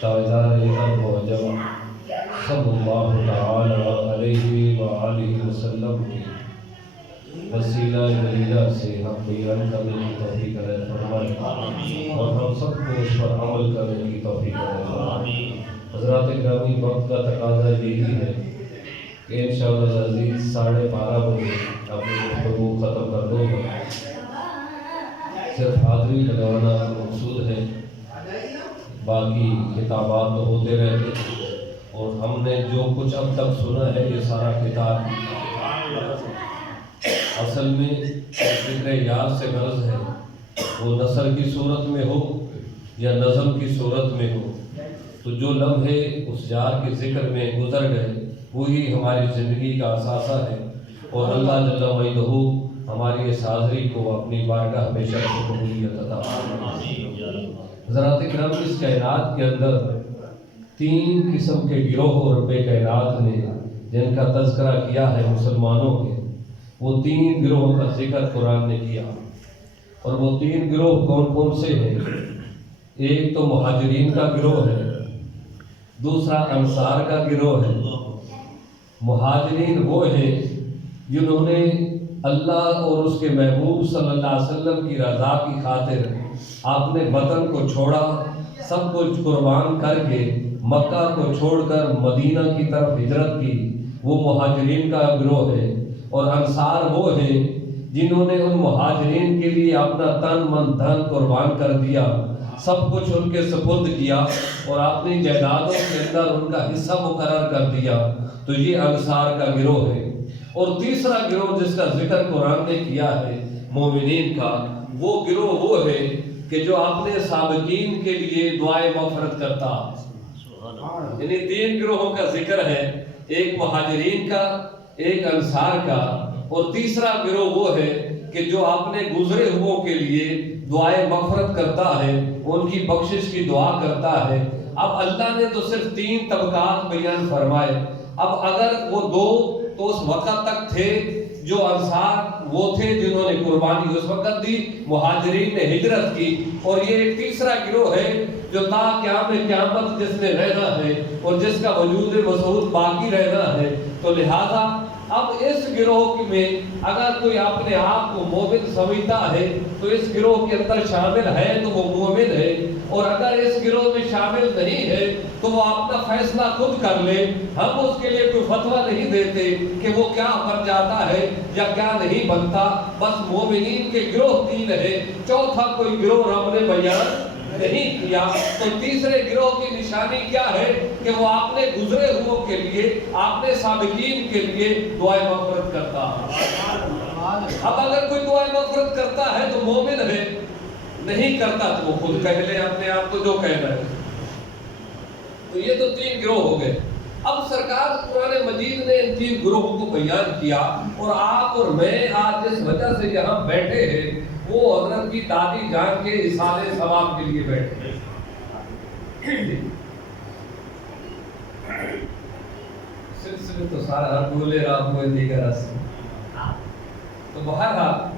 تاجدار ارب و عجم صلی اللہ تعالی علیہ وآلہ وسلم کی وسیلہ جلیلہ سے ہم بیان کرنے کی توفیق عطا فرمائے اور ہم سب کو اس پر عمل کرنے کی توفیق عطا فرمائے۔ حضرات گرامی، وقت کا تقاضا یہی ہے کہ انشاءاللہ العزیز 12:30 بجے اپنی گفتگو ختم کر دوں گا۔ صرف حاضری لگانا مقصود ہے، باقی خطابات تو ہوتے رہتے ہیں، اور ہم نے جو کچھ اب تک سنا ہے یہ سارا خطاب اصل میں ذکر یار سے غرض ہے، وہ نثر کی صورت میں ہو یا نظم کی صورت میں ہو، تو جو لمحے اس یار کے ذکر میں گزر گئے وہی ہماری زندگی کا اثاثہ ہے، اور اللہ جل مجدہ ہماری اس حاضری کو اپنی بارگاہ ہمیشہ سے قبولیت عطا فرمائے۔ حضرات کرام، اس کائنات کے اندر 3 قسم کے گروہ رب کائنات نے جن کا تذکرہ کیا ہے مسلمانوں کے، وہ 3 گروہوں کا ذکر قرآن نے کیا، اور وہ 3 گروہ کون کون سے ہیں؟ ایک تو مہاجرین کا گروہ ہے، دوسرا انصار کا گروہ ہے۔ مہاجرین وہ ہیں جنہوں نے اللہ اور اس کے محبوب صلی اللہ علیہ وسلم کی رضا کی خاطر اپنے وطن کو چھوڑا، سب کچھ قربان کر کے مکہ کو چھوڑ کر مدینہ کی طرف ہجرت کی، وہ مہاجرین کا گروہ ہے۔ اور انصار وہ ہیں جنہوں نے ان مہاجرین کے لیے اپنا تن من دھن قربان کر دیا، سب کچھ ان کے سپرد کیا اور اپنی جائیدادوں کے اندر ان کا حصہ مقرر کر دیا، تو یہ انصار کا گروہ ہے۔ اور تیسرا گروہ جس کا ذکر قرآن نے کیا ہے مومنین کا، وہ گروہ وہ ہے کہ جو اپنے سابقین کے لیے دعائے مغفرت کرتا ہے۔ یعنی 3 گروہوں کا ذکر ہے، ایک مہاجرین کا، ایک انصار کا، اور تیسرا گروہ وہ ہے کہ جو اپنے گزرے ہوئوں کے لیے دعائے مغفرت کرتا ہے، ان کی بخشش کی دعا کرتا ہے۔ اب اللہ نے تو صرف 3 طبقات بیان فرمائے، اب اگر وہ 2 تو اس وقت تک تھے جو انصار وہ تھے جنہوں نے قربانی اس وقت دی، مہاجرین نے ہجرت کی، اور یہ ایک تیسرا گروہ ہے جو تا قیامت جس نے رہنا ہے اور جس کا وجود مسعود باقی رہنا ہے۔ تو لہذا اب اس گروہ میں اگر کوئی اپنے آپ کو مومن سمجھتا ہے تو اس گروہ کے اندر شامل ہے تو وہ مومن ہے، اور اگر اس گروہ میں شامل نہیں ہے تو وہ اپنا فیصلہ خود کر لے، ہم اس کے لیے کوئی فتویٰ نہیں دیتے کہ وہ کیا بن جاتا ہے یا کیا نہیں بنتا۔ بس مومنین کے گروہ 3 ہے، چوتھا کوئی گروہ رب نے بیان نہیں کیا۔ تو تیسرے گروہ کی نشانی کیا ہے کہ وہ اپنے گزرے ہوئوں کے لیے، اپنے سابقین کے لیے دعائے مغفرت کرتا ہے۔ اب اگر کوئی دعائے مغفرت کرتا ہے تو مومن ہے، نہیں کرتا تو وہ خود کہہ لے اپنے آپ کو جو کہنا ہے۔ تو یہ تو 3 گروہ ہو گئے۔ اب سرکار قرآن مجید نے ان 3 گروہوں کو بیان کیا، اور آپ اور میں آج جس وجہ سے یہاں بیٹھے ہیں وہ حضرت کی دادی جان کے اصالِ ثواب کے لیے بیٹھے ہیں۔ سلسلے تو سارا بولے رات ہوئے دیگر رسم، تو بہرحال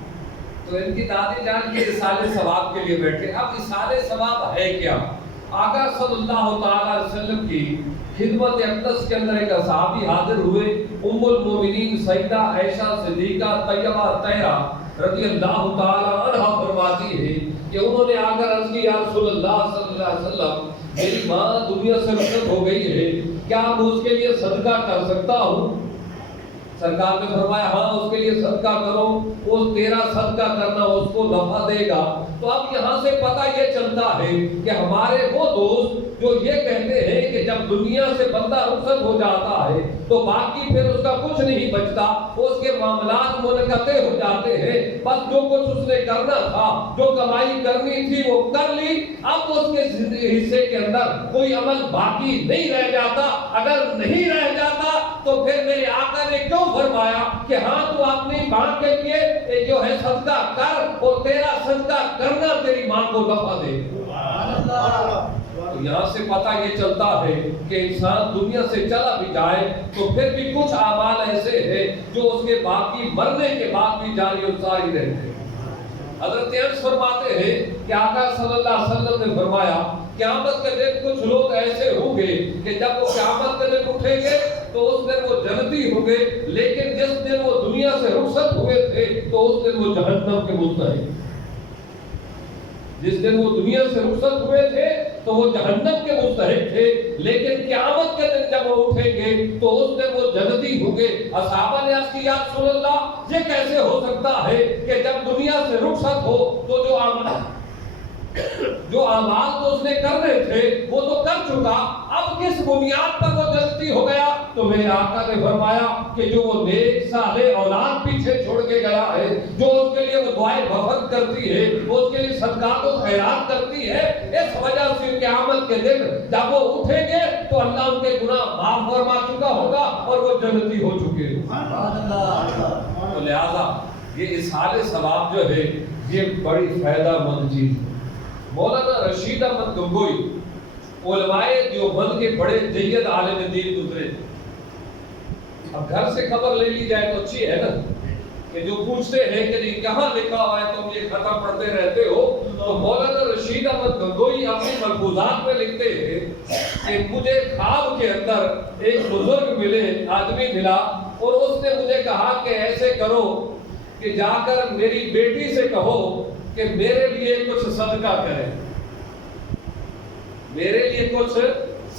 تو ان کی دادی جان کے اصالِ ثواب کے لیے بیٹھے۔ اب اصالِ ثواب ہے کیا؟ آقا صلی اللہ تعالی علیہ وسلم کی خدمت اقدس کے اندر ایک صحابی حاضر ہوئے، ام المومنین سیدہ عائشہ صدیقہ طیبہ طاہرہ رضی اللہ تعالی عنہ فرماتی ہے کہ انہوں نے آ کر عرض کی، یا رسول اللہ صلی اللہ علیہ وسلم، میری ماں دنیا سے رخصت ہو گئی ہے، کیا میں اس کے لیے صدقہ کر سکتا ہوں؟ سرکار نے فرمایا ہاں اس کے لیے صدقہ کرو، وہ تیرا صدقہ کرنا اس کو نفع دے گا۔ تو اب یہاں سے پتہ یہ چلتا ہے کہ ہمارے وہ دوست جو یہ کہتے ہیں کہ جب دنیا سے بندہ رخصت ہو جاتا ہے تو باقی پھر اس کا کچھ نہیں بچتا، اس کے معاملات منقطع ہو جاتے ہیں، بس جو کچھ اس نے کرنا تھا، جو کمائی کرنی تھی وہ کر لی، اب اس کے حصے کے اندر کوئی عمل باقی نہیں رہ جاتا۔ اگر نہیں رہ جاتا تو پھر میرے آقا نے کیوں فرمایا کہ ہاں تو اپنی ماں کے لیے جو ہے صدقہ کر، اور تیرا صدقہ کرنا تیری ماں کو نفع دے۔ تو یہاں سے پتہ یہ چلتا ہے کہ انسان دنیا سے چلا بھی جائے تو پھر بھی کچھ اعمال ایسے ہیں جو اس کے باقی مرنے کے بعد بھی جاری و ساری رہتے ہیں۔ حضرت انس فرماتے ہیں کہ آقا صلی اللہ علیہ وسلم نے فرمایا قیامت کے دن کچھ لوگ ایسے ہوں گے کہ جب وہ قیامت کے دن اٹھیں گے تو اس دن وہ جنتی ہوں گے، لیکن جس دن وہ دنیا سے رخصت ہوئے تھے تو اس دن وہ جہنم کے مستحق، جس دن وہ دنیا سے رخصت ہوئے تھے تو وہ جہنم کے مستحق تھے، لیکن قیامت کے دن جب وہ اٹھیں گے تو اس دن وہ جنتی ہوں گے۔ اصحابہ نے عرض کیا یا رسول اللہ یہ کیسے ہو سکتا ہے کہ جب دنیا سے رخصت ہو تو جو اعمال تو اس نے کرنے تھے وہ تو کر چکا، اب کس بنیاد پر وہ جنتی ہو گیا؟ تو میرے آقا نے فرمایا کہ جو وہ نیک صالح اولاد پیچھے چھوڑ کے گیا ہے، جو اس کے لیے وہ دعائیں بفت کرتی ہے، وہ اس کے لیے صدقات و خیرات کرتی ہے، اس وجہ سے قیامت کے دن جب وہ اٹھیں گے تو اللہ ان کے گناہ معاف فرما چکا ہوگا اور وہ جنتی ہو چکے ہیں۔ تو لہذا یہ اصحال ثواب جو ہے یہ بڑی فائدہ مند چیز ہے۔ مولانا رشید احمد گنگوئی علماء دیوبند کے بڑے جید عالم دین گزرے۔ اب گھر سے خبر لے لی جائے تو اچھی ہے نا، کہ جو پوچھتے ہیں کہ یہ کہاں لکھا ہوا ہے تم یہ ختم پڑھتے رہتے ہو، تو مولانا رشید احمد گنگوئی اپنی ملفوظات میں لکھتے ہیں کہ مجھے خواب کے اندر ایک بزرگ ملے، آدمی ملا، اور اس نے مجھے کہا کہ ایسے کرو کہ جا کر میری بیٹی سے کہو کہ میرے لیے کچھ صدقہ کرے، میرے لیے کچھ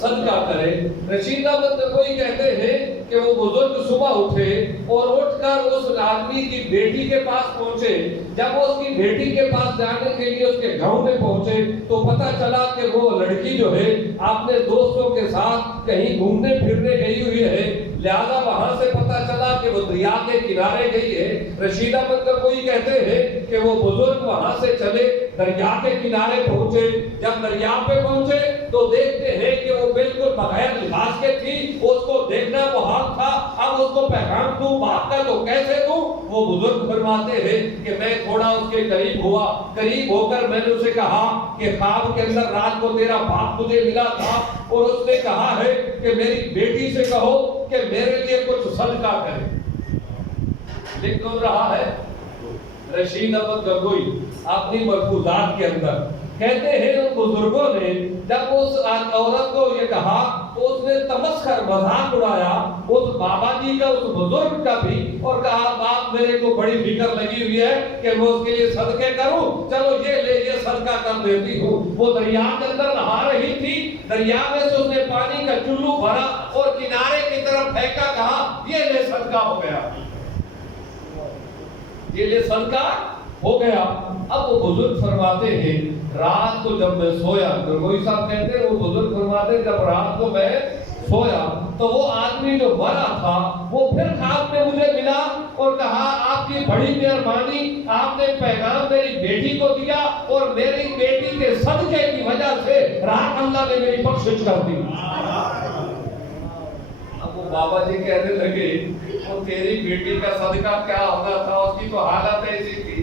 صدقہ کرے۔ رشید احمد گنگوئی کہتے ہیں کہ وہ بزرگ صبح اٹھے اور اٹھ کر اس آدمی کی بیٹی کے پاس پہنچے۔ جب وہ اس کی بیٹی کے پاس جانے کے لیے اس کے گاؤں میں پہنچے تو پتہ چلا کہ وہ لڑکی جو ہے اپنے دوستوں کے ساتھ کہیں گھومنے پھرنے گئی ہوئی ہے، لہذا وہاں سے پتہ چلا کہ وہ دریا کے کنارے گئی ہے۔ رشید احمد گنگوئی کہتے ہیں کہ وہ بزرگ وہاں سے چلے دریا کے کنارے پہنچے، جب دریا پہ پہنچے تو دیکھتے ہیں کہ وہ بالکل بغیر لباس کے تھی، اس کو دیکھنا محال تھا، اب اس کو پیغام دوں بات کا تو کیسے دوں؟ وہ بزرگ فرماتے ہیں کہ میں تھوڑا اس کے قریب ہوا، قریب ہو کر میں نے اسے کہا کہ خواب کے اندر رات کو تیرا باپ تجھے ملا تھا اور اس نے کہا ہے کہ میری بیٹی سے کہو کہ میرے لیے کچھ صدقہ کرے۔ لکھ کون رہا ہے؟ رشید احمد گنگوئی اپنی ملفوظات کے اندر کہتے ہیں ان بزرگوں نے جب اس عورت کو یہ کہا تو اس نے تمسخر مذاق اڑایا اس بابا جی کا، اس بزرگ کا بھی، اور کہا باپ میرے کو بڑی فکر لگی ہوئی ہے کہ میں اس کے لیے صدقے کروں، چلو یہ لے یہ صدقہ کر دیتی ہوں۔ وہ دریا کے اندر نہا رہی تھی، دریا میں سے اس نے پانی کا چلو بھرا اور کنارے کی طرف پھینکا، کہا یہ لے صدقہ ہو گیا، یہ لے صدقہ ہو گیا۔ اب وہ بزرگ فرماتے ہیں رات کو جب میں سویا، گنگوئی صاحب کہتے ہیں وہ بزرگ فرماتے ہیں جب رات کو میں سویا تو وہ آدمی جو مرا تھا وہ پھر خواب میں مجھے ملا اور کہا آپ کی بڑی مہربانی، آپ نے پیغام میری بیٹی کو دیا اور میری بیٹی کے صدقے کی وجہ سے رات اللہ نے میری بخشش کر دی۔ اب وہ بابا جی کہنے لگے وہ تیری بیٹی کا صدقہ کیا ہونا تھا، اس کی تو حالت ایسی تھی،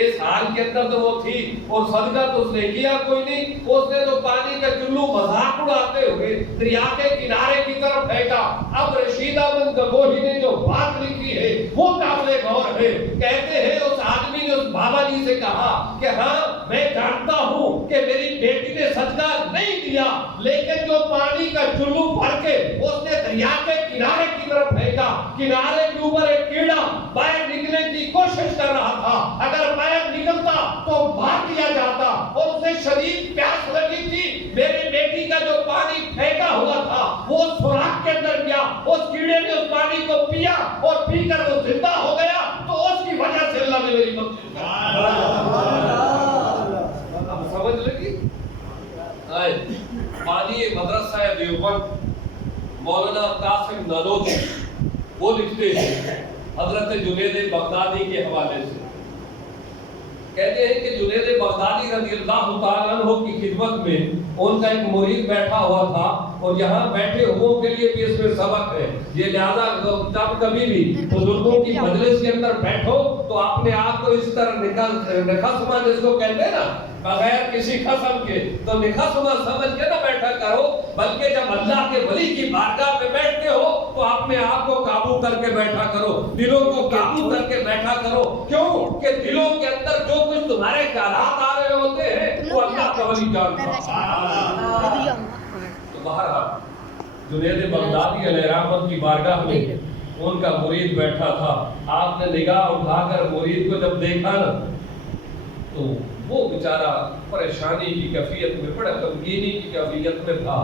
اس حال کے اندر تو وہ تھی اور صدقہ تو اس نے کیا کوئی نہیں، اس نے تو پانی کا چلو مذاق اڑاتے ہوئے دریا کے کنارے کی طرف پھینکا۔ اب رشید احمد گنگوئی نے جو بات لکھی ہے وہ قابل غور ہے۔ کہتے ہیں اس آدمی نے اس بابا جی سے کہا کہ ہاں میں جانتا ہوں کہ میری بیٹی نے صدقہ نہیں دیا، لیکن جو پانی کا چلو بھر کے اس نے دریا کے کنارے کی طرف پھینکا، کنارے کے اوپر ایک کیڑا باہر نکلنے کی کوشش کر رہا تھا، اگر باہر نکلتا تو مار دیا جاتا اور اسے شدید پیاس لگی تھی، میری بیٹی کا جو پانی پھینکا ہوا تھا وہ سوراخ کے اندر گیا، اس کیڑے نے اس پانی کو پیا اور پی کر وہ زندہ ہو گیا، تو اس کی وجہ سے اللہ نے میری مدد کی۔ اب سمجھ لگی؟ مالی مدرسہ دیوبند مولانا قاسم نانوتوی وہ لکھتے ہیں حضرت جنید بغدادی کے حوالے سے، کہتے ہیں کہ جنید بغدادی رضی اللہ تعالیٰ عنہ کی خدمت خدمت میں ان کا ایک مرید بیٹھا ہوا تھا، اور یہاں بیٹھے ہوئے کے لیے بھی اس میں سبق ہے۔ یہ لہذا جب کبھی بھی بزرگوں کی مجلس کے اندر بیٹھو تو اپنے آپ کو اس طرح نخسما جس کو کہتے ہیں نا، بغیر کسی قسم کے، تو نخسما سمجھ کے نہ بیٹھا کرو، بلکہ جب اللہ کے ولی کی بارگاہ میں بیٹھتے ہو تو اپنے آپ کو قابو کر کے بیٹھا کرو، دلوں کو قابو کر کے بیٹھا کرو۔ کیوں کہ دلوں کے اندر جو کچھ تمہارے خیالات آ رہے ہوتے ہیں وہ اللہ کا ولی جانتا ہے۔ تو بہرحال جنید بغدادی علیہ رحمت کی بارگاہ میں ان کا مرید بیٹھا تھا۔ آپ نے نگاہ اٹھا کر مرید کو جب دیکھا نا تو وہ بیچارہ پریشانی کی کیفیت میں، بڑا غمگینی کی کیفیت میں تھا۔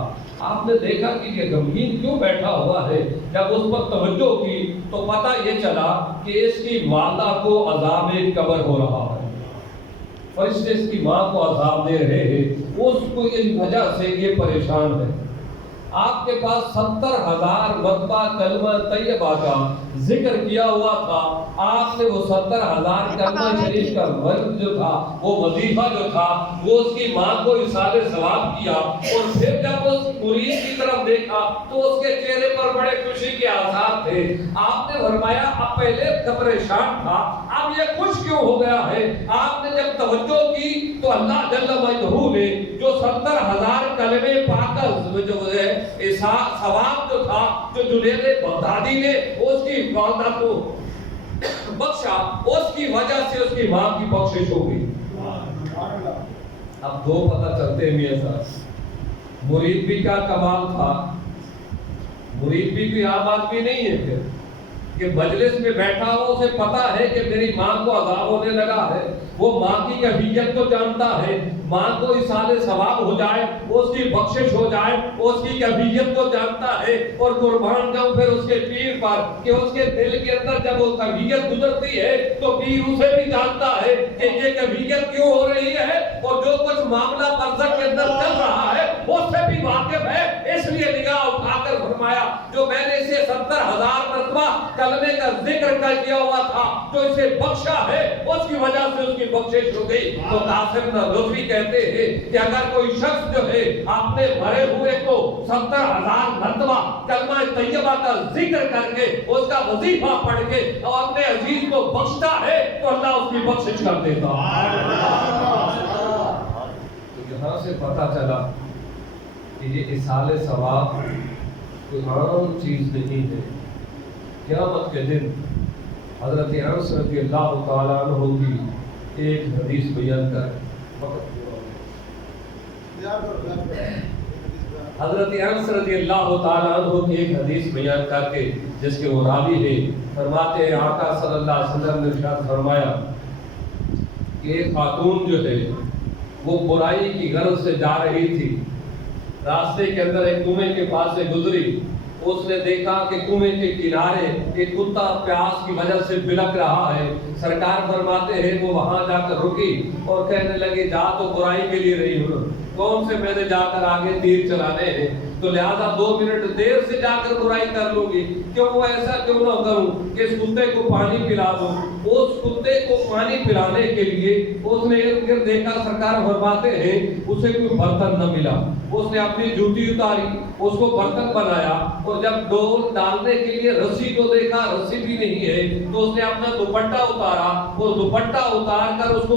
آپ نے دیکھا کہ یہ غمگین کیوں بیٹھا ہوا ہے؟ جب اس پر توجہ کی تو پتہ یہ چلا کہ اس کی والدہ کو عذاب قبر ہو رہا ہے، فرشتے اس کی ماں کو عذاب دے رہے ہیں، اس کو اس وجہ سے یہ پریشان ہے۔ آپ کے پاس 70,000 مرتبہ کلمہ طیبہ کا ذکر کیا ہوا تھا۔ آپ نے وہ 70,000 کلمہ شریف کا ورد جو تھا، وہ وظیفہ جو تھا، وہ اس کی ماں کو اصحاب ثواب کیا، اور پھر جب اس مرید کی طرف دیکھا تو اس کے چہرے پر بڑے خوشی کے آثار تھے۔ آپ نے فرمایا اب پہلے پریشان تھا، اب یہ خوش کیوں ہو گیا ہے؟ آپ نے جب توجہ کی تو اللہ جل وجہہ نے جو 70,000 کلمے پاک جو ہے ثواب جو تھا، جو جنید بغدادی نے اس کی والدہ کو بخشا، اس کی وجہ سے اس کی ماں کی بخشش ہو گئی۔ اب دو پتہ چلتے ہیں میاں صاحب، مرید بھی کیا کمال تھا، مرید بھی کوئی عام آدمی نہیں ہے پھر کہ مجلس میں بیٹھا ہو، اسے پتا ہے کہ میری ماں کو عذاب ہونے لگا ہے، وہ ماں کی کیفیت کو جانتا ہے، ماں کو اصحاب ثواب ہو جائے، اس کی بخشش ہو جائے، اس کی کیفیت کو جانتا ہے، اور قربان جاؤں پھر اس کے پیر پر کہ اس کے دل کے اندر جب وہ کیفیت گزرتی ہے تو پیر اسے بھی جانتا ہے کہ یہ کیفیت کیوں ہو رہی ہے، اور جو کچھ معاملہ برزخ کے اندر چل رہا ہے اس سے بھی واقف ہے۔ اس لیے نگاہ اٹھا کر فرمایا جو میں نے اسے 70,000 مرتبہ کلمے کا ذکر کیا ہوا تھا، جو اسے بخشا ہے، اس کی وجہ سے اس کی بخشش ہو گئی۔ تو قاسم نانوتوی کہتے ہیں کہ اگر کوئی شخص جو ہے اپنے مرے ہوئے کو 70,000 مرتبہ کلمہ طیبہ کا ذکر کر کے، اس کا وظیفہ پڑھ کے اور اپنے عزیز کو بخشتا ہے تو اللہ اس کی بخشش کر دیتا ہے۔ تو یہاں سے پتہ چلا کہ یہ اصحاب ثواب کوئی عام چیز نہیں ہے۔ قیامت کے دن حضرت انس رضی اللہ تعالیٰ عنہ کی ایک حدیث بیان کر حضرت انس رضی اللہ تعالیٰ عنہ کی ایک حدیث بیان کر کے جس کے وہ راوی ہے، فرماتے ہیں آقا صلی اللہ علیہ وسلم نے ارشاد فرمایا کہ ایک خاتون جو ہے وہ برائی کی غرض سے جا رہی تھی، راستے کے اندر ایک کنویں کے پاس سے گزری، اس نے دیکھا کہ کنویں کے کنارے ایک کتا پیاس کی وجہ سے بلک رہا ہے۔ سرکار فرماتے ہیں وہ وہاں جا کر رکی اور کہنے لگے جا تو برائی کے لیے رہی ہوں، کون سے میں نے جا کر آگے تیر چلانے ہیں، تو لہذا 2 منٹ دیر سے جا کر برائی کر لوں گی، کیوں وہ ایسا کیوں نہ کروں کہ اس کتے کو پانی پلا دوں۔ اس کتے کو پانی پلانے کے لیے اس نے ارد گرد دیکھا، سرکار فرماتے ہیں اسے کوئی برتن نہ ملا، اس نے اپنی جوتی اتاری، اس کو برتن بنایا، اور جب ڈول ڈالنے کے لیے رسی کو دیکھا رسی بھی نہیں ہے تو اس نے اپنا دوپٹہ اتارا، وہ دوپٹہ اتار کر اس کو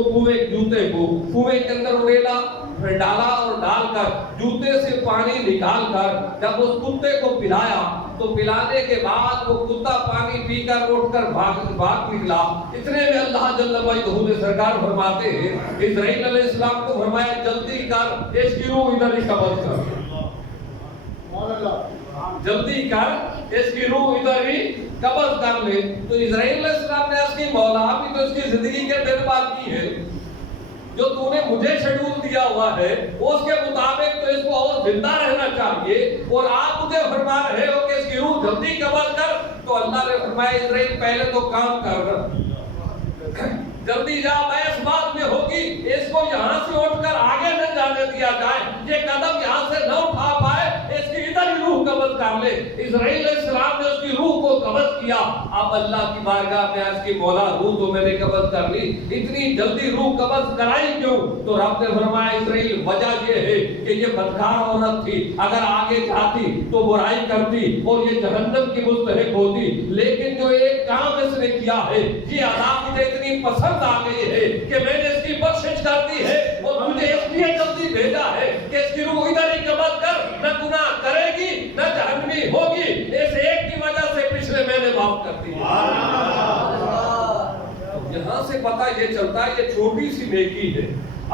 جوتے کو کنویں کے اندر اڑیلا، پھر ڈالا، اور ڈال کر جوتے سے پانی نکال کر جب اس کتے کو پلایا تو پلانے کے بعد وہ کتا پانی پی کر اٹھ کر بھاگ نکلا۔ اتنے میں اللہ جل وجہہ نے سرکار فرماتے ہیں اسرائیل علیہ السلام کو فرمایا جلدی کر اس کی روح ادھر ہی قبض کر، جلدی کر اس کی روح ادھر ہی قبض کر لے۔ تو اسرائیل علیہ السلام نے اس کی مولا بھی تو اس کی زندگی کے دن باقی ہے، جو تو نے مجھے شیڈول دیا ہوا ہے اس کے مطابق تو اس کو اور زندہ رہنا چاہیے، اور آپ مجھے فرما رہے ہو کہ اس کی روح جلدی قبض کر۔ تو اللہ نے فرمایا اسرائیل پہلے تو کام کر، جلدی جا، بحث بعد میں ہوگی، اس کو یہاں سے اٹھ کر آگے نہ جانے دیا جائے، یہ قدم یہاں سے نہ اٹھا پائے، اس کی ادھر ہی روح قبض کر لے. اسرائیل علیہ السلام نے اس کی روح کو قبض کیا. اب اللہ کی بارگاہ میں عرض کی مولا روح تو میں نے قبض کر لی, اتنی جلدی روح قبض کرائی کیوں؟ تو رب نے فرمایا اسرائیل وجہ یہ ہے کہ یہ بدکار عورت تھی, اگر آگے جاتی تو برائی کرتی اور یہ جہنم کی مستحق ہوتی, لیکن جو ایک کام اس نے کیا ہے یہ عذاب مجھے اتنی پسند آ گئی ہے کہ میں نے اس کی بخشش کر دی ہے اور مجھے اس لیے جلدی بھیجا ہے کہ اس کی روح ادھر ہی قبض کر, نہ گناہ کرے گی نہ جہنمی ہوگی, اس ایک کی وجہ سے پچھلے میں نے معاف کر دی. یہاں سے پتہ یہ چلتا ہے یہ چھوٹی سی نیکی ہے.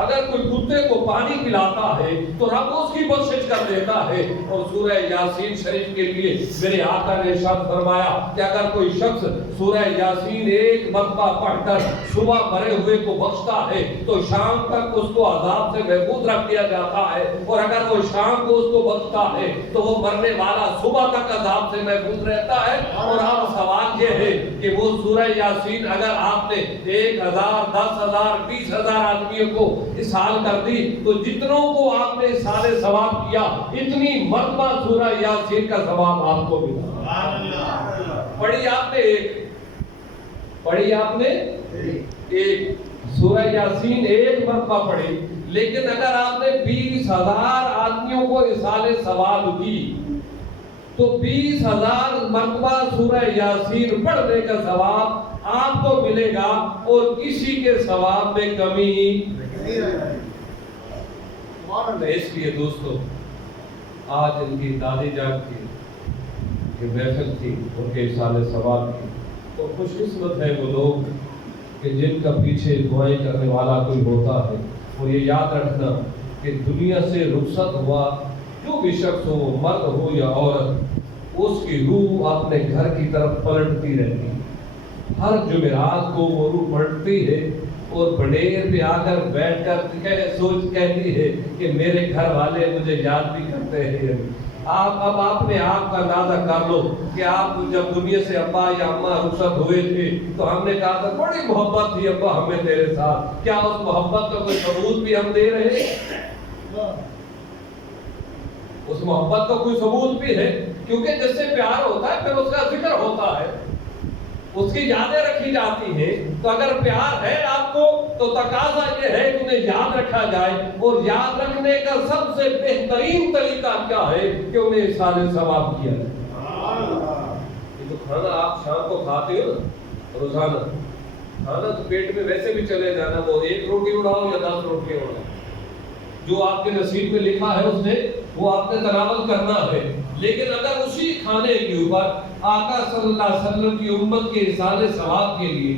اگر کوئی کتے کو پانی پلاتا ہے تو رب اس کی بخشش کر دیتا ہے. اور سورہ یاسین شریف کے لیے میرے آقا نے ارشاد فرمایا کہ اگر کوئی شخص سورہ یاسین ایک مرتبہ پڑھ کر صبح مرے ہوئے کو بخشتا ہے تو شام تک اس کو عذاب سے محفوظ رکھ دیا جاتا ہے, اور اگر وہ شام کو اس کو بخشتا ہے تو وہ مرنے والا صبح تک عذاب سے محفوظ رہتا ہے. اور اب سوال یہ ہے کہ وہ سورہ یاسین اگر آپ نے 1000 10,000 20,000 آدمیوں کو اسحال کر دی تو جتنوں کو آپ نے اسحال ثواب کیا اتنی مرتبہ سورہ یاسین کا ثواب آپ کو ملا. پڑھی آپ نے ایک سورہ یاسین ایک مرتبہ پڑھی, لیکن اگر آپ نے 20,000 آدمیوں کو اسحال ثواب کی تو 20,000 مرتبہ سورہ یاسین پڑھنے کا ثواب آپ کو ملے گا اور کسی کے ثواب میں کمی. اس لیے دوستو آج ان کی دادی جان کی محفل تھی, ان کے اسحال ثواب کی, تو خوش قسمت ہے وہ لوگ کہ جن کا پیچھے دعائیں کرنے والا کوئی ہوتا ہے. اور یہ یاد رکھنا کہ دنیا سے رخصت ہوا جو بھی شخص ہو, مرد ہو یا عورت, اس کی روح اپنے گھر کی طرف پلٹتی رہتی ہے. ہر جمعرات کو وہ روح پلٹتی ہے اور بڈیر پہ آ کر بیٹھ کر سوچ کہتی ہے کہ میرے گھر والے مجھے یاد بھی کرتے ہیں. آپ نے آپ کا اندازہ کر لو کہ آپ جب دنیا سے ابا یا اماں رخصت ہوئے تھے تو ہم نے کہا تھا بڑی محبت تھی ابا ہمیں تیرے ساتھ, کیا اس محبت کا کوئی ثبوت بھی ہم دے رہے ہیں؟ اس محبت کا کوئی ثبوت بھی ہے, کیونکہ جس سے پیار ہوتا ہے پھر اس کا ذکر ہوتا ہے, اس کی یادیں رکھی جاتی ہیں. تو اگر پیار ہے آپ کو تو تقاضا یہ ہے کہ انہیں یاد رکھا جائے, اور یاد رکھنے کا سب سے بہترین طریقہ کیا ہے کہ انہیں اسحال ثواب کیا جائے. یہ جو کھانا آپ شام کو کھاتے ہو نا روزانہ, کھانا تو پیٹ میں ویسے بھی چلے جانا, وہ 1 روٹی اڑاؤ یا 10 روٹی اڑاؤ, جو آپ کے نصیب میں لکھا ہے اس نے وہ آپ نے تناول کرنا ہے. لیکن اگر اسی کھانے کے اوپر آقا صلی اللہ علیہ وسلم کی امت کے اسحال ثواب کے لیے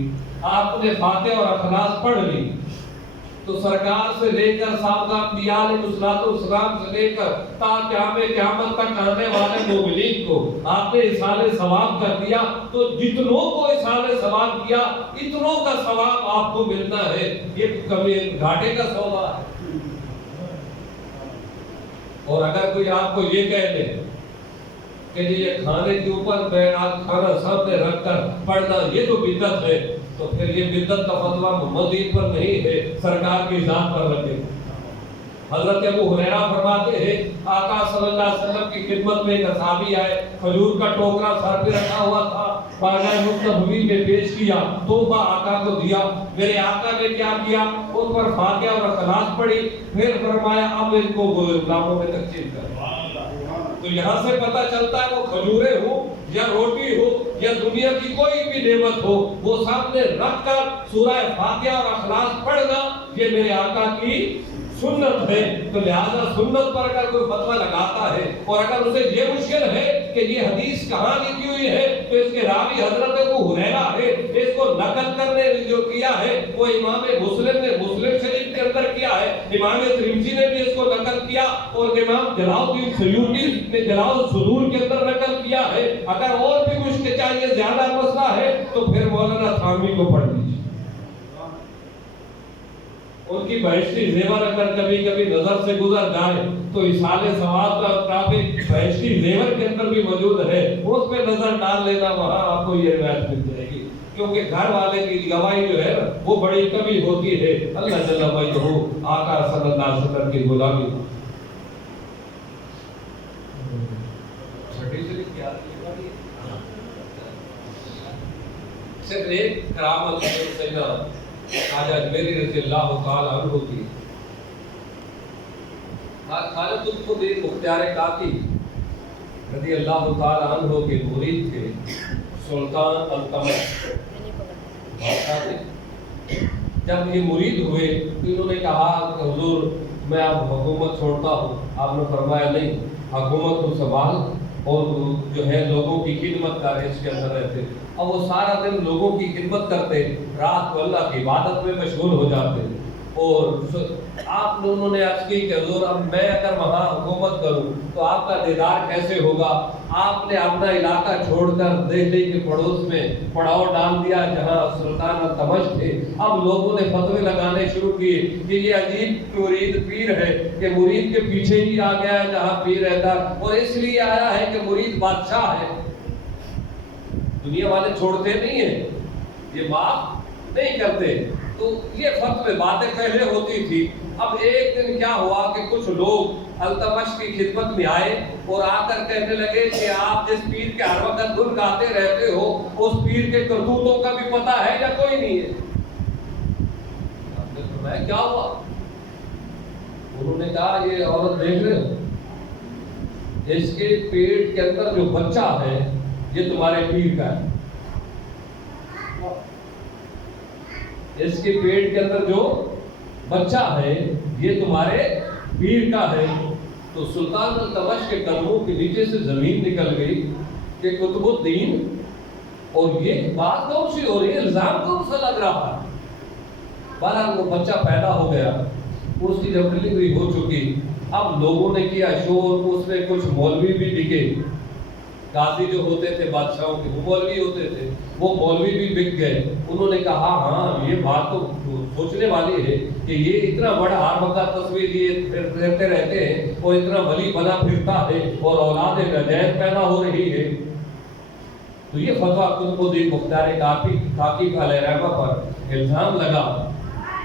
آپ نے فاتحہ اور اخلاص پڑھ لی تو سرکار سے لے کر سابقہ انبیاء علیہ السلام سے لے کر تا قیامت تک آنے والے مومنین کو آپ نے اسحال ثواب کر دیا, تو جتنوں کو اسحال ثواب کیا اتنوں کا ثواب آپ کو ملنا ہے. یہ کبھی گھاٹے کا سودا ہے. اور اگر کوئی آپ کو یہ کہہ دے کہ یہ کھانے کے اوپر بیعت کھانا سامنے رکھ کر پڑھنا یہ تو بدعت ہے, تو پھر یہ بدعت کا فتویٰ محمد عید پر نہیں ہے, سرکار کی ذات پر رکھے. حضرت ابو ہریرہ فرماتے ہیں آقا صلی اللہ علیہ وسلم کی خدمت میں ایک صحابی آئے, کھجور کا ٹوکرا سر پہ رکھا ہوا تھا, بارگاہ مصطفی میں پیش کیا, توبہ آقا کو دیا. میرے آقا نے کیا کیا, اس پر فاتحہ اور اخلاص پڑھی, پھر فرمایا اب ان کو غلاموں میں تقسیم کر. تو یہاں سے پتہ چلتا ہے وہ کھجوریں ہو یا روٹی ہو یا دنیا کی کوئی بھی نعمت ہو, وہ سامنے رکھ کر سورہ فاتحہ اور اخلاص پڑھنا یہ میرے آقا کی سنت ہے. تو لہذا سنت پر اگر کوئی فتویٰ لگاتا ہے اور اگر اسے یہ مشکل ہے کہ یہ حدیث کہاں لکھی ہوئی ہے تو اس کے راوی حضرت ابو ہریرہ ہے, اس کو نقل کرنے جو کیا ہے وہ امام مسلم نے مسلم شریف کے اندر کیا ہے, امام ترمذی نے بھی اس کو نقل کیا, اور امام جلال الدین سیوطی نے جلال الصدور کے اندر نقل کیا ہے. اگر اور بھی کچھ چاہیے زیادہ مسئلہ ہے تو پھر مولانا تھانوی کو پڑھ لیجیے. ان کی بہشتی زیور اگر کبھی کبھی نظر سے گزر جائے تو اسحال ثواب کا ٹاپک بہشتی زیور کے اندر بھی موجود ہے, اس پہ نظر ڈال لینا, وہاں آپ کو یہ روایت مل جائے گی. کیونکہ گھر والے کی گواہی جو ہے وہ بڑی کمی ہوتی ہے. اللہ جل وجہہ آقا صلی اللہ علیہ وسلم کی غلامی. صرف ایک کرامت سیدنا خواجہ اجمیری رضی اللہ تعالی عنہ کی. خواجہ قطب الدین مختار کاکی رضی اللہ تعالی عنہ کے مرید تھے سلطان التمش بادشاہ تھے. جب یہ مرید ہوئے تو انہوں نے کہا کہ حضور میں اب حکومت چھوڑتا ہوں. آپ نے فرمایا نہیں، حکومت کو سنبھال اور جو ہے لوگوں کی خدمت کر، اس کے اندر رہتے. اب وہ سارا دن لوگوں کی خدمت کرتے، رات کو اللہ کی عبادت میں مشغول ہو جاتے. اور آپ انہوں نے عرض کی کہ حضور اب میں اگر وہاں حکومت کروں تو آپ کا دیدار کیسے ہوگا؟ آپ نے اپنا علاقہ چھوڑ کر دہلی کے پڑوس میں پڑاؤ ڈال دیا جہاں سلطان التمش تھے. اب لوگوں نے فتوے لگانے شروع کیے کہ یہ عجیب مرید پیر ہے کہ مرید کے پیچھے ہی آ گیا ہے جہاں پیر رہتا، اور اس لیے آیا ہے کہ مرید بادشاہ ہے. دنیا والے چھوڑتے نہیں ہیں، یہ معاف نہیں کرتے. تو یہ فتوے باتیں پہلے ہوتی تھی. اب ایک دن کیا ہوا کہ کچھ لوگ التمش کی خدمت میں آئے اور آ کر کہنے لگے کہ آپ جس پیر کے ہر وقت دھن گاتے رہتے ہو اس پیر کے کرتوتوں کا بھی پتہ ہے یا کوئی نہیں ہے؟ آپ نے فرمایا کیا ہوا؟ انہوں نے کہا یہ عورت دیکھ رہے ہو، اس کے پیٹ کے اندر جو بچہ ہے یہ تمہارے پیر کا ہے. اس کے پیٹ کے اندر جو بچہ ہے یہ تمہارے پیر کا ہے. تو سلطان التمش کے قدموں کے نیچے سے زمین نکل گئی کہ قطب الدین، اور یہ بات کون سی ہو رہی ہے، الزام کون سا لگ رہا ہے؟ بہرحال وہ بچہ پیدا ہو گیا. اس کی جب ڈلیوری ہو چکی، اب لوگوں نے کیا شور، اس میں کچھ مولوی بھی بکے. قاضی جو ہوتے تھے بادشاہوں کے وہ مولوی ہوتے تھے، وہ مولوی بھی بک گئے. انہوں نے کہا ہاں یہ بات تو سوچنے والی ہے کہ یہ اتنا بڑا ہر وقت تصویر لیے پھرتے رہتے ہیں اور اتنا ولی بنا پھرتا ہے اور اولاد ناجائز پیدا ہو رہی ہے. تو یہ فتویٰ قطب الدین مختار کاکی علیہ رحمہ پر الزام لگا.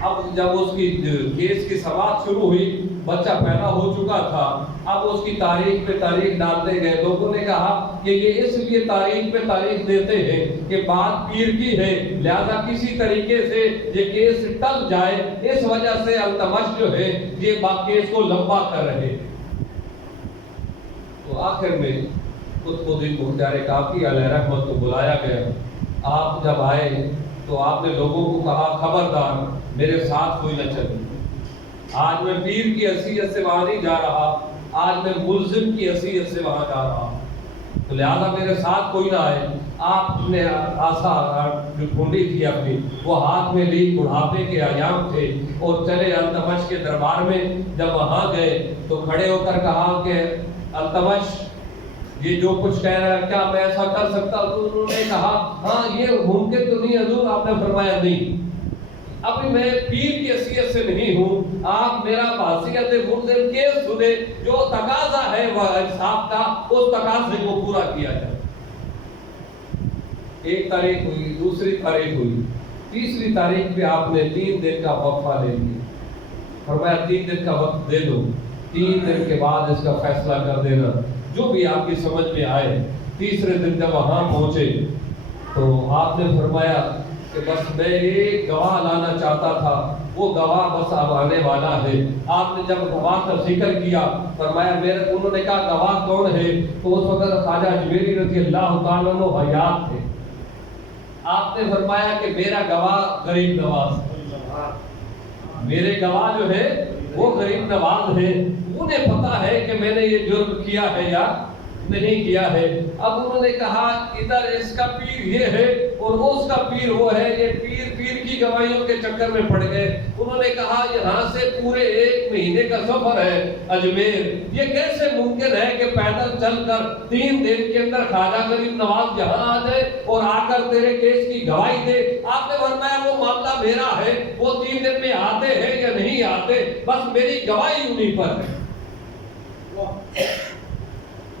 اب جب اس کی کیس کی سماعت شروع ہوئی، بچہ پیدا ہو چکا تھا. اب اس کی تاریخ پہ تاریخ ڈالتے گئے. لوگوں نے کہا کہ یہ اس لیے تاریخ پہ تاریخ دیتے ہیں کہ بات پیر کی ہے، لہذا کسی طریقے سے یہ کیس ٹل جائے. اس وجہ سے التمش جو ہے یہ کیس کو لمبا کر رہے. تو آخر میں قطب الدین مختار کاکی علیہ رحمت کو بلایا گیا. آپ جب آئے تو آپ نے لوگوں کو کہا خبردار میرے ساتھ کوئی نہ چلے. آج میں پیر کی حیثیت سے وہاں نہیں جا رہا، آج میں ملزم کی حیثیت سے وہاں جا رہا ہوں، تو لہذا میرے ساتھ کوئی نہ آئے. آپ نے آسا جو ٹھنڈی تھی اپنی وہ ہاتھ میں لی، بڑھاپے کے ایام تھے، اور چلے التمش کے دربار میں. جب وہاں گئے تو کھڑے ہو کر کہا کہ التمش یہ جو کچھ کہہ رہا ہے کیا میں ایسا کر سکتا ہوں؟ تو انہوں نے کہا ہاں یہ ممکن تو نہیں حضور. آپ نے فرمایا نہیں، ابھی میں پیر کی حیثیت سے نہیں ہوں، آپ میرا بحیثیت ملزم کیس سنے، جو تقاضا ہے وہ انصاف کا اس تقاضے کو پورا کیا جائے. ایک تاریخ ہوئی، دوسری تاریخ ہوئی، تیسری تاریخ پہ آپ نے 3 دن کا وقفہ لے لیا. فرمایا 3 دن کا وقت دے دو، 3 دن کے بعد اس کا فیصلہ کر دینا جو بھی آپ کی سمجھ میں آئے. تیسرے دن جب وہاں پہنچے تو آپ نے فرمایا کہ بس میں ایک گواہ لانا چاہتا تھا، وہ گواہ بس اب آنے والا ہے. آپ نے جب گواہ کا ذکر کیا فرمایا انہوں نے کہا گواہ کون ہے؟ تو اس وقت خواجہ اجمیری رضی اللہ تعالیٰ عنہ حیات تھے. آپ نے فرمایا کہ میرا گواہ غریب نواز ہے، میرے گواہ جو ہے وہ غریب نواز ہے، انہیں پتا ہے کہ میں نے یہ جرم کیا ہے یا نہیں کیا ہے. اب انہوں نے کہا ادھر اس کا پیر یہ ہے اور اس کا پیر وہ ہے، یہ پیر کی گواہیوں کے چکر میں پڑ گئے. انہوں نے کہا یہاں سے پورے 1 مہینے کا سفر ہے اجمیر، یہ کیسے ممکن ہے کہ پیدل چل کر 3 دن کے اندر خواجہ غریب نواز یہاں آ جائے اور آ کر تیرے کیس کی گواہی دے؟ آپ نے فرمایا وہ معاملہ میرا ہے، وہ 3 دن میں آتے ہیں یا نہیں آتے، بس میری گواہی انہیں پر ہے.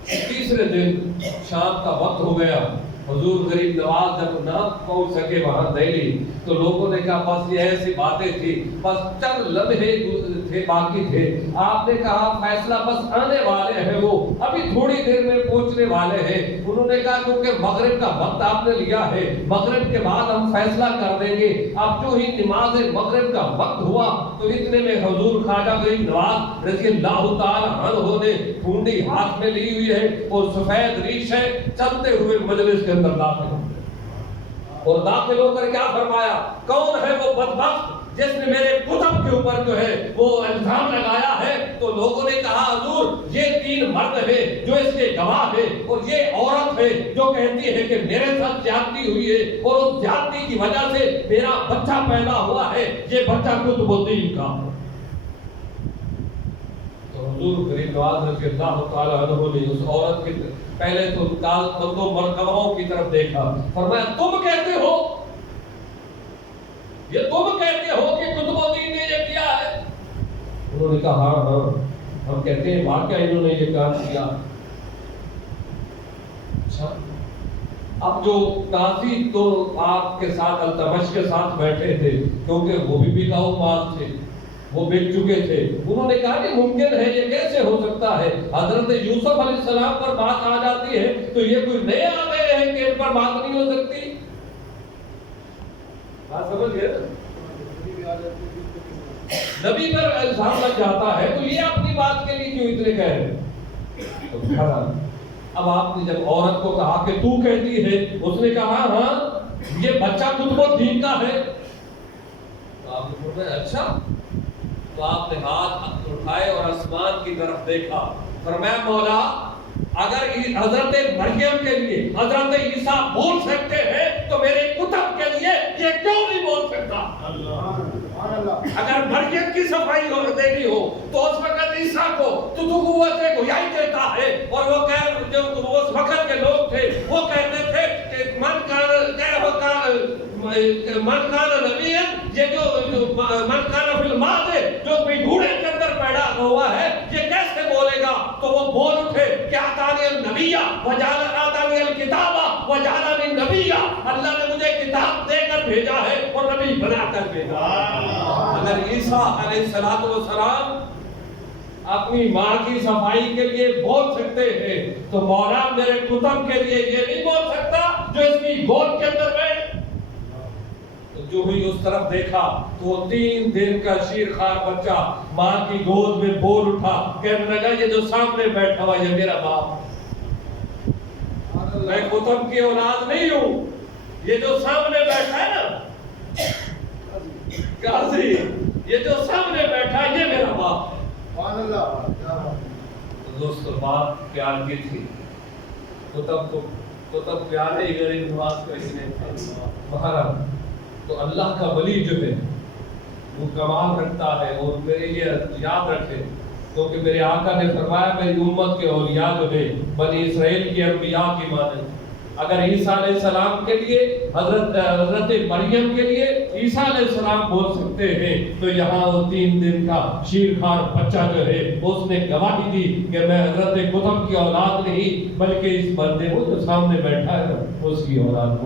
تیسرے دن شام کا وقت ہو گیا. حضور غریب نواز جب نہ پہنچ سکے وہاں دہلی تو لوگوں نے کہا بس یہ ایسی باتیں تھی، بس چند لمحے تھے باقی تھے. آپ نے کہا فیصلہ بس آنے والے ہیں، وہ ابھی تھوڑی دیر میں پہنچنے والے ہیں. انہوں نے کہا کیونکہ مغرب کا وقت آپ نے لیا ہے، مغرب کے بعد ہم فیصلہ کر دیں گے. اب جو ہی نماز مغرب کا وقت ہوا تو اتنے میں حضور خواجہ غریب نواز رضی اللہ تعالی عنہ نے پھونڈی ہاتھ میں لی ہوئی ہے اور سفید ریش ہے، چلتے ہوئے مجلس کے اندر داخل ہو اور داخل ہو کر کیا فرمایا، کون ہے وہ بدبخت جس نے میرے کتب کے اوپر جو ہے وہ الزام لگایا ہے؟ تو لوگوں نے کہا حضور یہ 3 مرد ہیں جو اس کے گواہ ہیں، اور یہ عورت ہے جو کہتی ہے کہ میرے ساتھ زیادتی ہوئی ہے اور اس زیادتی کی وجہ سے میرا بچہ پیدا ہوا ہے، یہ بچہ قطب الدین کا. تو حضور غریب نواز رضی اللہ تعالی عنہ نے اس عورت کے پہلے تو دو مرتبہوں کی طرف دیکھا، فرمایا تم کہتے ہو، یہ تم کہتے ہو کہ قطب الدین نے یہ کیا ہے؟ انہوں نے کہا ہاں ہم کہتے ہیں واقعہ انہوں نے یہ کام کیا. اچھا، اب جو قاضی تو آپ کے ساتھ التمش کے ساتھ بیٹھے تھے کیونکہ وہ بھی بکاؤ مال تھے، وہ بک چکے تھے. انہوں نے کہا کہ ممکن ہے، یہ کیسے ہو سکتا ہے؟ حضرت یوسف علیہ السلام پر بات آ جاتی ہے تو یہ کوئی نئے آ گئے ہیں کہ ان پر بات نہیں ہو سکتی؟ بات سمجھ گئے؟ نبی پر الزام لگ جاتا ہے تو یہ اپنی بات کے لیے کیوں اتنے کہہ رہے ہیں؟ تو اب آپ نے جب عورت کو کہا کہ تو کہتی ہے، اس نے کہا ہاں یہ بچہ قطب الدین کا ہے. تو آپ نے فرمایا اچھا. تو آپ نے ہاتھ اٹھائے اور آسمان کی طرف دیکھا، فرمایا مولا اگر حضرت مریم کے لیے حضرت عیسیٰ بول سکتے ہیں تو میرے کتب کے لیے یہ کیوں نہیں بول سکتا؟ اگر مریم کی صفائی دینی ہو تو اس وقت عیسیٰ کو تو قوت گویائی دیتا ہے، اور وہ جو اس وقت کے لوگ تھے وہ کہتے تھے کہ من کان نبی، یہ جو من کان فی الماء ہے، جو کوئی گھوڑے کے اندر پیدا ہوا ہے یہ کیسے بولے گا؟ تو وہ بول اٹھے کہ آتانی النبی آتانی الکتاب وجعلنی نبیا، اللہ نے مجھے کتاب دے کر بھیجا ہے اور نبی بنا کر بھیجا. اگر عیسیٰ علیہ السلام اپنی ماں کی صفائی کے لیے بول سکتے ہیں تو مولا میرے کتب کے لیے یہ نہیں بول سکتا جو اس کی گود کے اندر بیٹھ. جو ہوئی اس طرف دیکھا تو وہ 3 دن کا شیرخوار بچہ ماں کی گود میں بول اٹھا، کہنے لگا یہ جو سامنے بیٹھا ہوا یہ میرا باپ، میں کتب کی اولاد نہیں ہوں، یہ جو سامنے بیٹھا ہے نا قاضی، یہ جو سامنے بیٹھا ہے یہ میرا باپ. دوستو بات پیار کی تھی، کتب پیارے ہی غریب نواز کو اس نے مہارا. تو اللہ کا ولی جو ہے وہ کمال رکھتا ہے. اور میرے لیے یاد رکھے کیونکہ میرے آقا نے فرمایا میری امت کے اولیاء جو ہے بنی اسرائیل کے انبیاء کی مانند. اگر عیسیٰ علیہ السلام کے لیے حضرت مریم کے لیے عیسیٰ علیہ السلام بول سکتے ہیں تو یہاں وہ 3 دن کا شیرخوار بچہ جو ہے اس نے گواہی دی کہ میں حضرت کتب کی اولاد نہیں بلکہ اس بندے کو جو سامنے بیٹھا ہے اس کی اولاد کو.